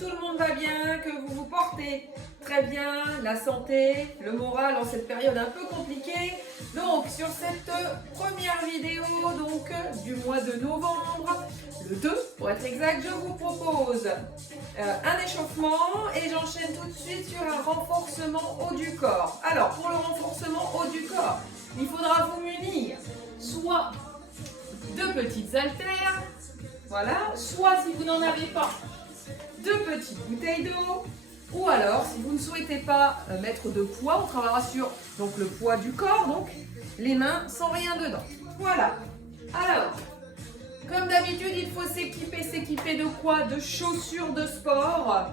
tout le monde va bien, que vous vous portez très bien, la santé, le moral en cette période un peu compliquée. Donc sur cette première vidéo du mois de novembre, le 2 pour être exact, je vous propose un échauffement et j'enchaîne tout de suite sur un renforcement haut du corps. Alors pour le renforcement haut du corps, il faudra vous munir soit de petites haltères, voilà, soit si vous n'en avez pas, de petites bouteilles d'eau, ou alors si vous ne souhaitez pas mettre de poids, on travaillera sur donc, le poids du corps, donc les mains sans rien dedans. Voilà. Alors, comme d'habitude, il faut s'équiper de quoi? De chaussures de sport,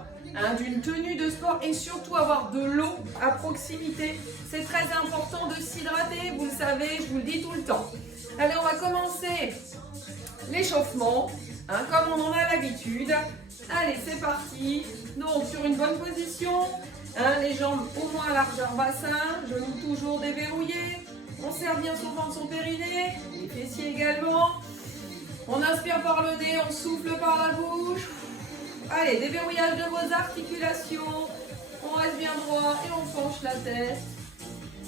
d'une tenue de sport et surtout avoir de l'eau à proximité. C'est très important de s'hydrater, vous le savez, je vous le dis tout le temps. Allez, on va commencer l'échauffement, comme on en a l'habitude. Allez, c'est parti. Donc, sur une bonne position, les jambes au moins largeur bassin, genoux toujours déverrouillés. On serre bien son ventre, son périnée, les fessiers également. On inspire par le nez, on souffle par la bouche. Allez, déverrouillage de vos articulations. On reste bien droit et on penche la tête.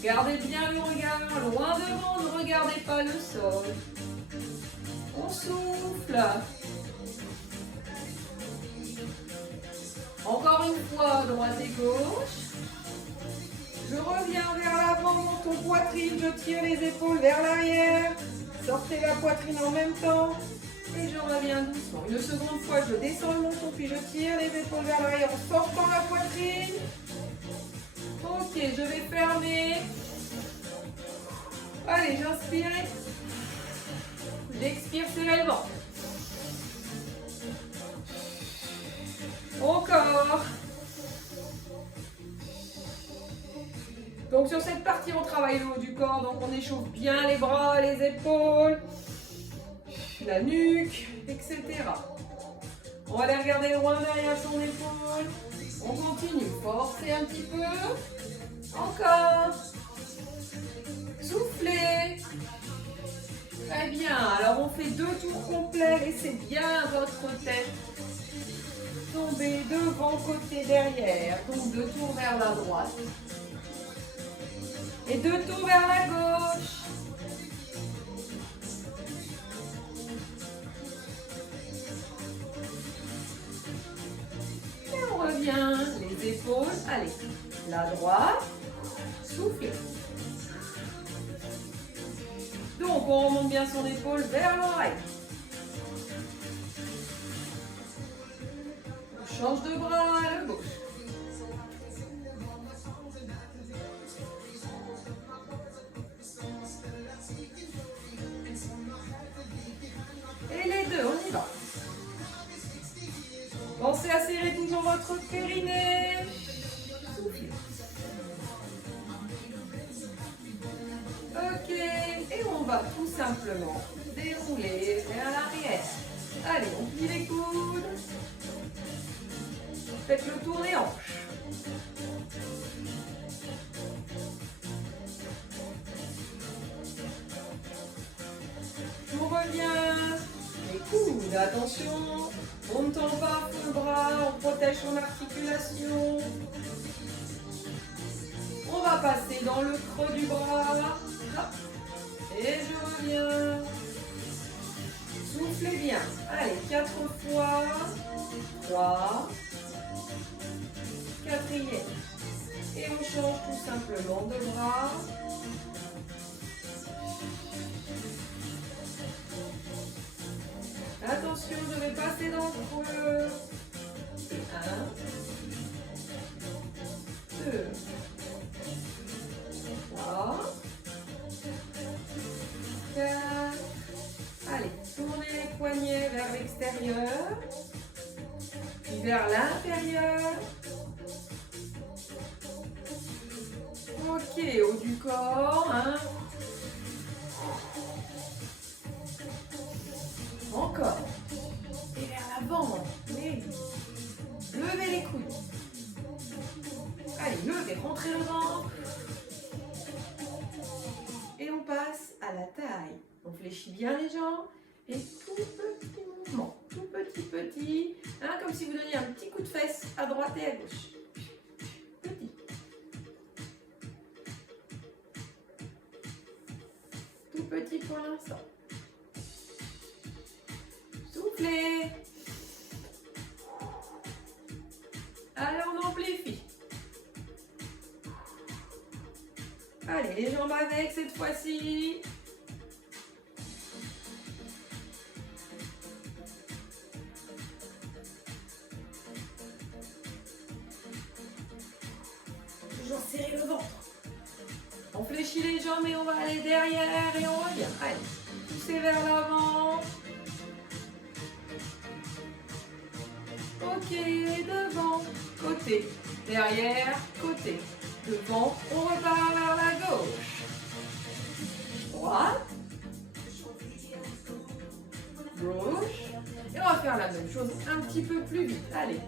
Gardez bien le regard loin devant, ne regardez pas le sol. On souffle. Encore une fois, droite et gauche. Je reviens vers l'avant, menton, poitrine, je tire les épaules vers l'arrière. Sortez la poitrine en même temps. Et je reviens doucement. Une seconde fois, je descends le menton, puis je tire les épaules vers l'arrière en sortant la poitrine. Ok, je vais fermer. Allez, j'inspire. J'expire, serrez le ventre. Encore. Donc sur cette partie, on travaille le haut du corps. Donc on échauffe bien les bras, les épaules, la nuque, etc. On va aller regarder loin derrière son épaule. On continue. Forcez un petit peu. Encore. Soufflez. Très bien. Alors on fait 2 tours complets. Laissez bien votre tête tomber devant, côté, derrière. Donc 2 tours vers la droite. Et 2 tours vers la gauche. Et on revient. Les épaules. Allez. La droite. Soufflez. Donc on remonte bien son épaule vers l'oreille. On change de bras à la gauche. Et les deux, on y va. Pensez à serrer toujours votre périnée. Soufflez. Ok, et on va tout simplement dérouler vers l'arrière. Allez, on plie les coudes. Faites le tour des hanches. On revient. Les coudes, attention. On ne tend pas le bras, on protège son articulation. On va passer dans le creux du bras. Et je reviens. Soufflez bien. Allez, 4 fois. 3. 4e. Et on change tout simplement de bras. Attention, je vais passer dans le creux. 1. 2. 3. 4. Allez, tournez les poignets vers l'extérieur, puis vers l'intérieur. Ok, haut du corps. Encore. Et vers l'avant. Levez les coudes. Allez, levez, rentrez le ventre. Et on passe à la taille. On fléchit bien les jambes et tout petit mouvement, tout petit, Hein, comme si vous donniez un petit coup de fesse à droite et à gauche. Petit. Tout petit pour l'instant. Soufflez. Allez, on amplifie. Allez, les jambes avec cette fois-ci. Toujours serrer le ventre. On fléchit les jambes et on va aller derrière et on revient. Allez, poussez vers l'avant. Ok, devant, côté, derrière, côté, devant, on repart vers la gauche. Droite, gauche, et on va faire la même chose un petit peu plus vite. Allez,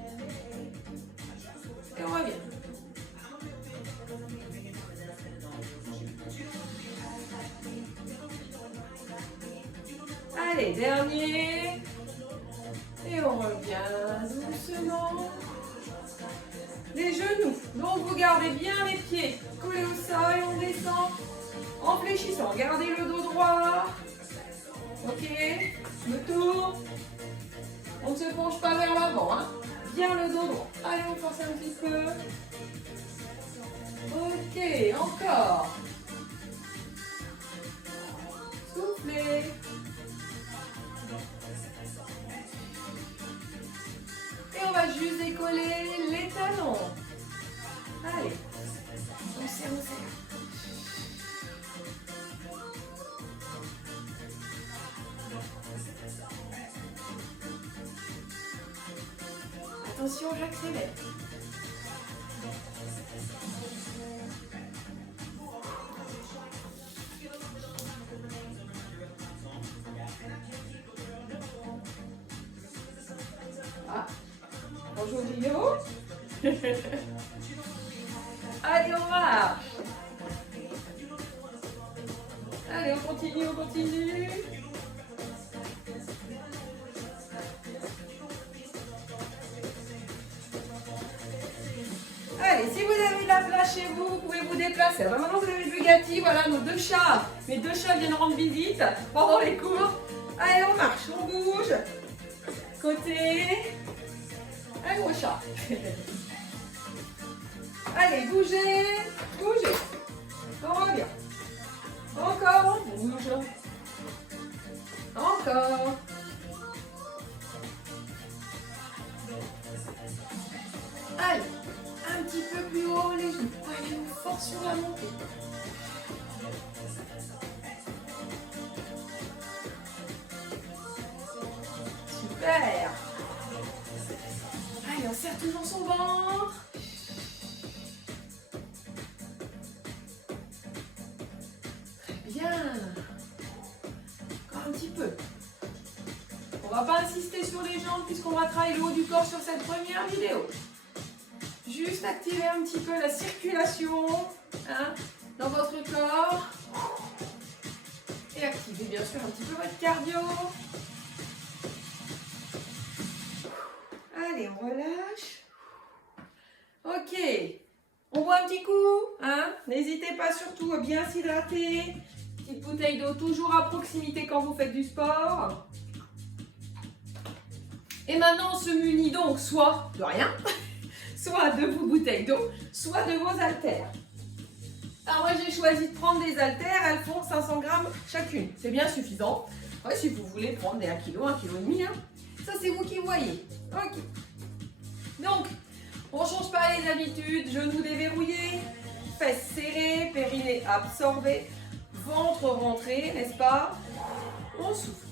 et on revient. Allez, dernier. Et on revient doucement. Les genoux. Donc vous gardez bien les pieds collés au sol et on descend en fléchissant. Gardez le dos droit. Ok. Le tour. On ne se penche pas vers l'avant. Hein. Bien le dos droit. Allez, on force un petit peu. Ok, encore. Soufflez. Et on va juste décoller les talons. Allez, on serre, on serre. Attention, j'accélère. Ah, bonjour Gio. Allez, on marche. Allez, on continue, on continue. Allez, si vous avez de la place chez vous, vous pouvez vous déplacer. Alors maintenant, vous avez le Bugatti, voilà nos deux chats. Mes deux chats viennent rendre visite pendant les cours. Allez, on marche, on bouge. Côté. Un gros chat. Allez, bougez, bougez. On revient. Encore, on bouge. Encore. Allez, un petit peu plus haut les genoux. Allez, on force sur la montée. Super. Allez, on serre toujours son ventre. Très bien. Encore un petit peu. On va pas insister sur les jambes puisqu'on va travailler le haut du corps sur cette première vidéo. Juste activer un petit peu la circulation hein, dans votre corps. Et activer bien sûr un petit peu votre cardio. Allez, on relâche. Ok. On boit un petit coup. Hein. N'hésitez pas surtout à bien s'hydrater. Petite bouteille d'eau toujours à proximité quand vous faites du sport. Et maintenant, on se munit donc soit de rien, soit de vos bouteilles d'eau, soit de vos haltères. Alors moi, j'ai choisi de prendre des haltères. Elles font 500 grammes chacune. C'est bien suffisant. Ouais, si vous voulez prendre des 1 kg, 1,5 kg. Hein. Ça, c'est vous qui voyez. Ok. Donc, on ne change pas les habitudes. Genoux déverrouillés, fesses serrées, périnée absorbé, ventre rentré, n'est-ce pas? On souffle.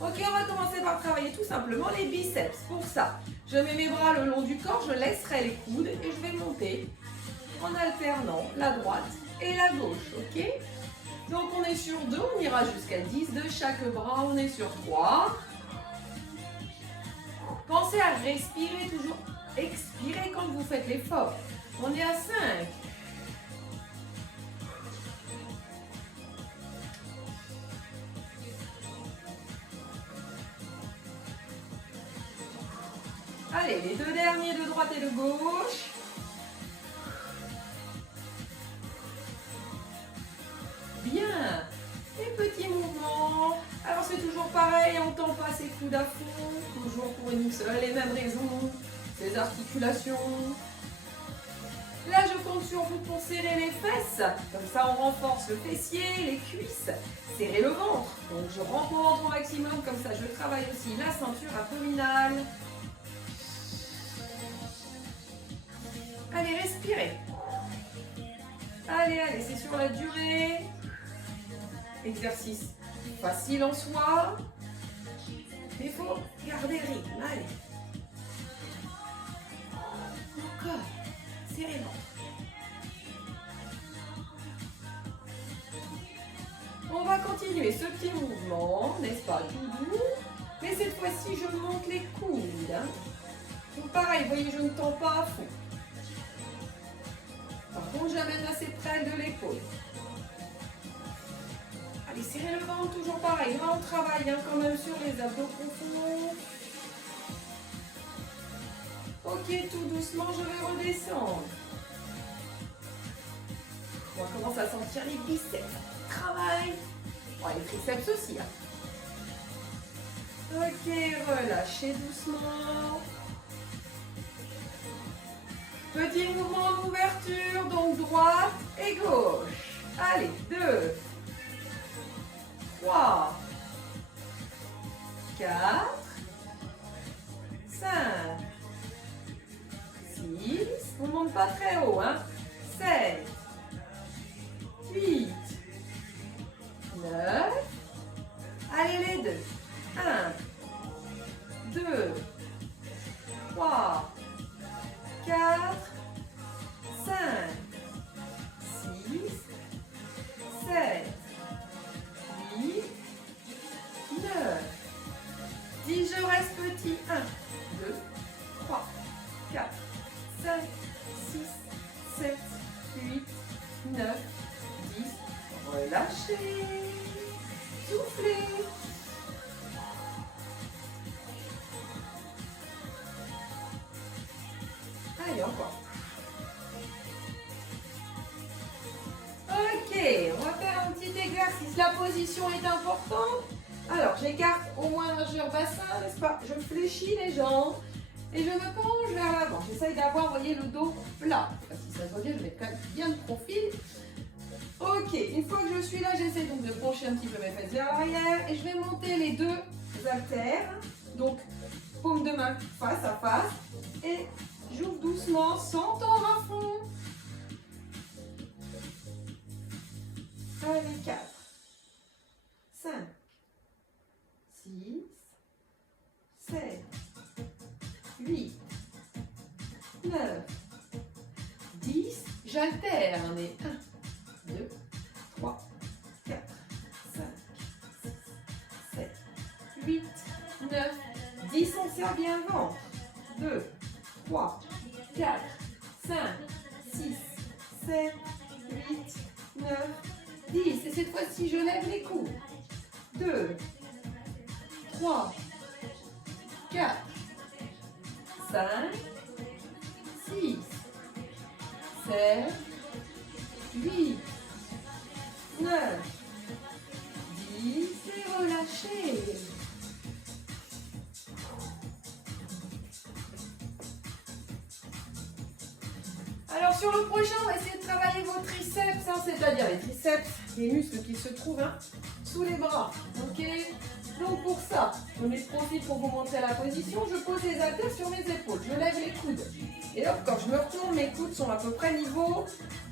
Ok, on va commencer par travailler tout simplement les biceps. Pour ça, je mets mes bras le long du corps, je laisserai les coudes et je vais monter en alternant la droite et la gauche. Ok? Donc, on est sur 2, on ira jusqu'à 10 de chaque bras. On est sur 3. Pensez à respirer toujours. Expirez quand vous faites l'effort. On est à 5. Allez, les deux derniers de droite et de gauche. Bien. Et petits mouvements. Alors c'est toujours pareil, on ne tend pas ses coudes à fond, toujours pour une seule et même raison, ses articulations. Là je compte sur vous pour serrer les fesses, comme ça on renforce le fessier, les cuisses, serrer le ventre. Donc je rentre mon ventre au maximum, comme ça je travaille aussi la ceinture abdominale. Allez, respirez. Allez, allez, c'est sur la durée. Exercice facile en soi, mais il faut garder le rythme. Allez. Encore. Serrez le ventre. On va continuer ce petit mouvement, n'est-ce pas, tout doux. Mais cette fois-ci, je monte les coudes. Hein. Donc pareil, vous voyez, je ne tends pas à fond. Par contre, j'amène assez près de l'épaule. Allez, serrez le ventre, toujours pareil. Là, on travaille hein, quand même sur les abdos profonds. Ok, tout doucement, je vais redescendre. On commence à sentir les biceps. Travail. Oh, les triceps aussi. Hein. Ok, relâchez doucement. Petit mouvement d'ouverture, donc droite et gauche. Allez, 2, 3, 4, 5, 6, on ne monte pas très haut, hein, 7, 8, 9, allez les deux, 1, 2, 3, 4, 5, 6, 7, 8, 9, 10, je reste petit, 1, 2, 3, 4, 5, 6, 7, 8, 9, 10, relâchez, soufflez. Allez, encore. Ok, on va faire un petit exercice. La position est importante. Alors, j'écarte au moins majeur bassin, n'est-ce pas? Je fléchis les jambes et je me penche vers l'avant. J'essaye d'avoir, vous voyez, le dos plat. Si ça se voit bien, je vais quand même bien de profil. Ok, une fois que je suis là, j'essaie donc de pencher un petit peu mes fesses vers l'arrière et je vais monter les deux haltères. Donc, paume de main face à face et j'ouvre doucement sans tendre à fond. Allez, 4, 5, 6, 7, 8, 9, 10. J'alterne. 1, 2, 3, 4, 5, 6, 7, 8, 9, 10. On serre bien le ventre. 2, 3, 4, 5, 6, 7, 8, 9, 10. Et cette fois-ci, je lève les coudes. 2, 3, 4, 5, 6, 7, 8, 9, 10. Et relâchez. Alors sur le prochain, on va essayer de travailler vos triceps, hein, c'est-à-dire les triceps, les muscles qui se trouvent hein, sous les bras. Ok. Donc pour ça, je mets de profil pour vous montrer la position, je pose les haltères sur mes épaules, je lève les coudes. Et hop, quand je me retourne, mes coudes sont à peu près niveau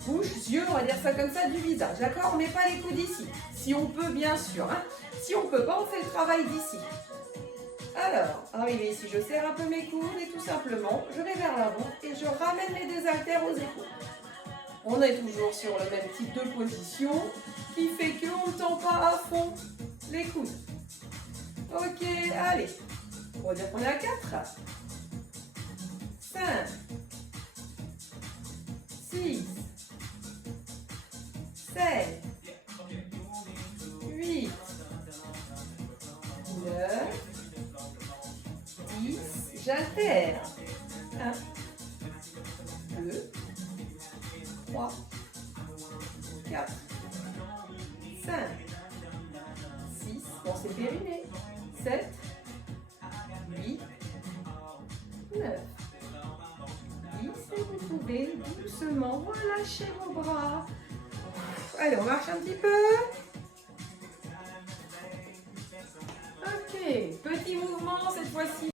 bouche, yeux, on va dire ça comme ça, du visage. D'accord? On ne met pas les coudes ici. Si on peut, bien sûr. Hein. Si on ne peut pas, on fait le travail d'ici. Alors, arrivé ici, je serre un peu mes coudes et tout simplement, je vais vers l'avant et je ramène les deux haltères aux épaules. On est toujours sur le même type de position qui fait qu'on ne tend pas à fond les coudes. Ok, allez. On va dire qu'on est à 4, 5, 6, 7, 8, 9, 10, j'alterne. 1, 2, 3, 4, 5, 6, bon c'est périnée, 7, 8, 9, 10 et vous pouvez doucement relâcher vos bras. Allez, on marche un petit peu. Ok, petit mouvement cette fois-ci.